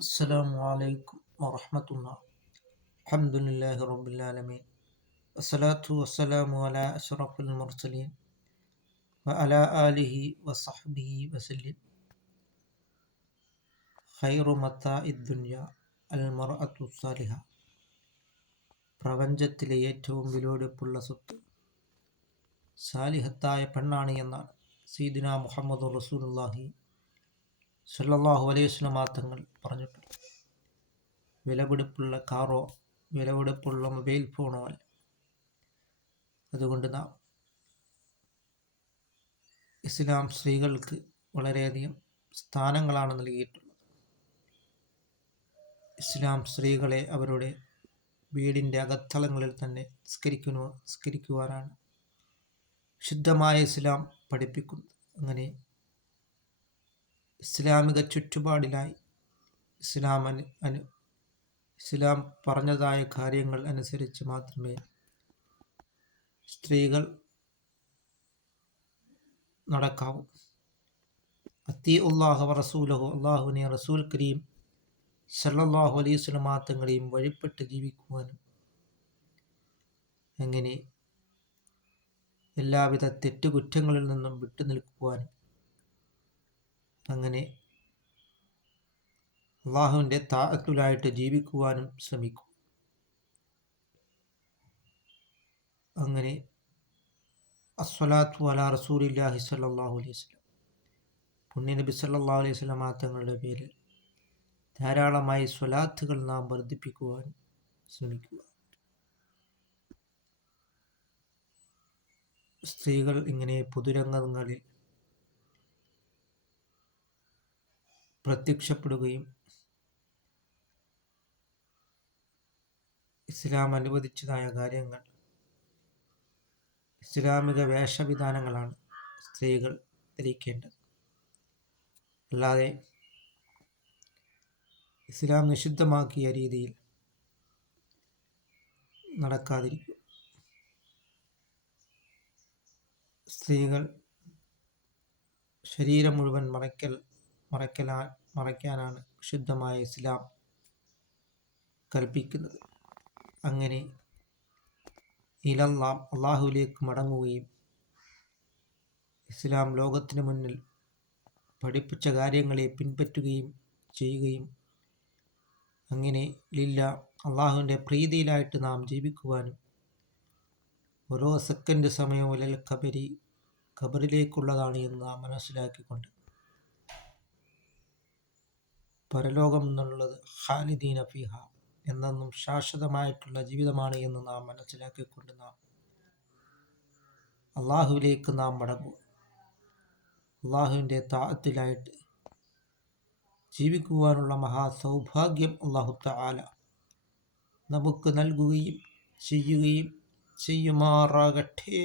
അസ്സലാമു അലൈക്കും വറഹ്മത്തുള്ളാഹി. അൽഹംദുലില്ലാഹി റബ്ബിൽ ആലമീൻ. വസ്സലാത്തു വസ്സലാമു അലാ അഷ്റഫിൽ മുർസലീൻ വഅലാ ആലിഹി വസഹ്ബിഹി വസല്ലം. ഖൈറു മതാഇദ് ദുനിയ അൽ മർഅത്തു സാലിഹ. പ്രപഞ്ചത്തിലെ ഏറ്റവും വിലപിടിപ്പുള്ള സ്വത്ത് സാലിഹത്തായ പെണ്ണാണ് എന്നാണ് സയ്യിദുനാ മുഹമ്മദ് റസൂലുള്ളാഹി സ്വല്ലല്ലാഹു അലൈഹി വസല്ലം തങ്ങൾ പറഞ്ഞിട്ടുണ്ട്. വിലപിടിപ്പുള്ള കാറോ വിലപിടിപ്പുള്ള മൊബൈൽ ഫോണോ അല്ല. അതുകൊണ്ട് നാം ഇസ്ലാം സ്ത്രീകൾക്ക് വളരെയധികം സ്ഥാനങ്ങളാണ് നൽകിയിട്ടുള്ളത്. ഇസ്ലാം സ്ത്രീകളെ അവരുടെ വീടിൻ്റെ അകത്തളങ്ങളിൽ തന്നെ നിസ്കരിക്കുവാനാണ് ശുദ്ധമായ ഇസ്ലാം പഠിപ്പിക്കുന്നത്. അങ്ങനെ ഇസ്ലാമിക ചുറ്റുപാടിലായി ഇസ്ലാം പറഞ്ഞതായ കാര്യങ്ങൾ അനുസരിച്ച് മാത്രമേ സ്ത്രീകൾ നടക്കാവൂ. അത്തിഉല്ലാഹ വ റസൂലഹു, അള്ളാഹുവിനെ റസൂൽ കരീം സല്ലല്ലാഹു അലൈഹി വസല്ലം തങ്ങളെയും വഴിപ്പെട്ട് ജീവിക്കുവാനും അങ്ങനെ എല്ലാവിധ തെറ്റുകുറ്റങ്ങളിൽ നിന്നും വിട്ടുനിൽക്കുവാനും അങ്ങനെ അള്ളാഹുവിൻ്റെ താഅത്തിലായിട്ട് ജീവിക്കുവാനും ശ്രമിക്കും. അങ്ങനെ അസ്സലാത്തു അലാ റസൂലില്ലാഹി സ്വല്ലല്ലാഹു അലൈഹി വസല്ലം, പുണ്യനബി സല്ലല്ലാഹു അലൈഹി വസല്ലം തങ്ങളുടെ പേരിൽ ധാരാളമായി സ്വലാത്തുകൾ നാം വർദ്ധിപ്പിക്കുവാൻ ശ്രമിക്കുക. സ്ത്രീകൾ ഇങ്ങനെ പൊതുരംഗങ്ങളിൽ പ്രത്യക്ഷപ്പെടുകയും ഇസ്ലാം അനുവദിച്ചതായ കാര്യങ്ങൾ, ഇസ്ലാമിക വേഷവിധാനങ്ങളാണ് സ്ത്രീകൾ ധരിക്കേണ്ടത്. അല്ലാതെ ഇസ്ലാം നിഷിദ്ധമാക്കിയ രീതിയിൽ നടക്കാതിരിക്കുക. സ്ത്രീകൾ ശരീരം മുഴുവൻ മറയ്ക്കാനാണ് ശുദ്ധമായ ഇസ്ലാം കൽപ്പിക്കുന്നത്. അങ്ങനെ ഇലല്ലാഹ്, അള്ളാഹുവിലേക്ക് മടങ്ങുകയും ഇസ്ലാം ലോകത്തിന് മുന്നിൽ പഠിപ്പിച്ച കാര്യങ്ങളെ പിൻപറ്റുകയും ചെയ്യുകയും അങ്ങനെ അള്ളാഹുവിൻ്റെ പ്രീതിയിലായിട്ട് നാം ജീവിക്കുവാനും ഓരോ സെക്കൻഡ് സമയവും ഖബറിലേക്കുള്ളതാണ് എന്ന് നാം മനസ്സിലാക്കിക്കൊണ്ട് പരലോകം എന്നുള്ളത് ഖാലിദീന ഫീഹ, എന്നെന്നും ശാശ്വതമായിട്ടുള്ള ജീവിതമാണ് എന്ന് നാം മനസ്സിലാക്കിക്കൊണ്ട് നാം അള്ളാഹുവിലേക്ക് നാം മടങ്ങുക. അള്ളാഹുവിൻ്റെ താഅത്തിലായിട്ട് ജീവിക്കുവാനുള്ള മഹാസൗഭാഗ്യം അല്ലാഹു തആല നമുക്ക് നൽകുകയും ചെയ്യുമാറാകട്ടെ.